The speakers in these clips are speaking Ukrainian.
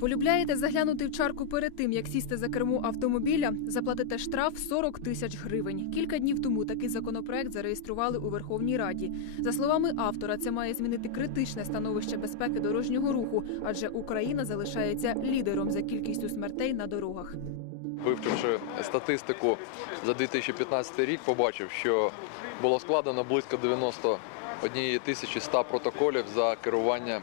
Полюбляєте заглянути в чарку перед тим, як сісти за кермо автомобіля, заплатите штраф 40 тисяч гривень. Кілька днів тому такий законопроект зареєстрували у Верховній Раді. За словами автора, це має змінити критичне становище безпеки дорожнього руху, адже Україна залишається лідером за кількістю смертей на дорогах. Вивчивши статистику за 2015 рік, побачив, що було складено близько 91 тисячі 100 протоколів за керування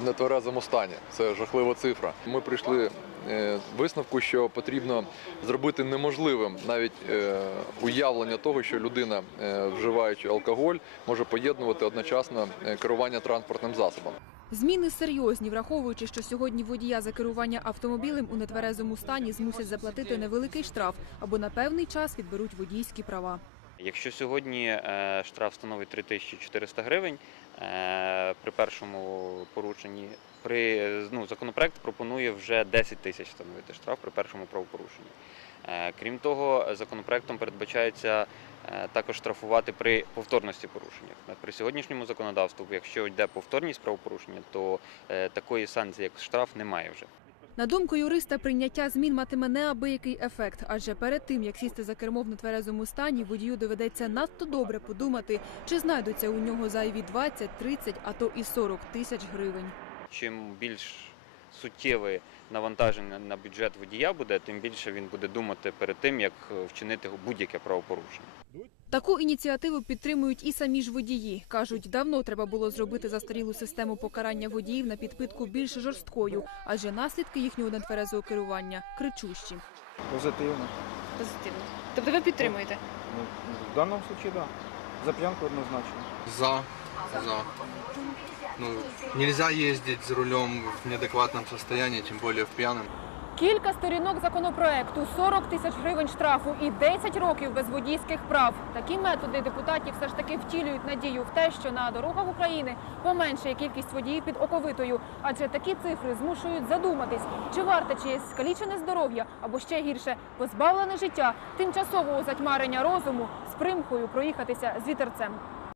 в нетверезому стані. Це жахлива цифра. Ми прийшли е, висновку, що потрібно зробити неможливим навіть е, уявлення того, що людина, е, вживаючи алкоголь, може поєднувати одночасно е, керування транспортним засобом. Зміни серйозні, враховуючи, що сьогодні водія за керування автомобілем у нетверезому стані змусять заплатити невеликий штраф або на певний час відберуть водійські права. Якщо сьогодні е, штраф становить 3400 гривень е, при першому порушенні, при ну, законопроект пропонує вже 10 тисяч встановити штраф при першому правопорушенні. Е, Крім того, законопроектом передбачається також штрафувати при повторності порушення. При сьогоднішньому законодавстві, якщо йде повторність правопорушення, то такої санкції, як штраф, немає вже. На думку юриста, прийняття змін матиме неабиякий ефект, адже перед тим як сісти за кермо в нетверезому стані, водію доведеться надто добре подумати, чи знайдуться у нього зайві 20, 30, а то і 40 тисяч гривень. Чим більш суттєве навантаження на бюджет водія буде, тим більше він буде думати перед тим, як е, вчинити будь-яке правопорушення. Таку ініціативу підтримують і самі ж водії. кажуть, давно треба було зробити застарілу систему покарання водіїв на підпитку більш жорсткою, адже наслідки їхнього нетверезого керування кричущі. Позитивно. Позитивно. Тобто ви підтримуєте? Ну, в данном случае, да. За пьянку однозначно. За. За. Ну, нельзя ездить за рулем в неадекватном состоянии, тем более в пьяном. Кілька сторінок законопроекту, 40 тисяч гривень штрафу і 10 років без водійських прав. Такі методи депутатів все ж таки втілюють надію в те, що на дорогах України поменшає кількість водіїв під оковитою, адже такі цифри змушують задуматись, чи варте чиєсь скалічене здоров'я або ще гірше позбавлене життя тимчасового затьмарення розуму з примхою проїхатися з вітерцем.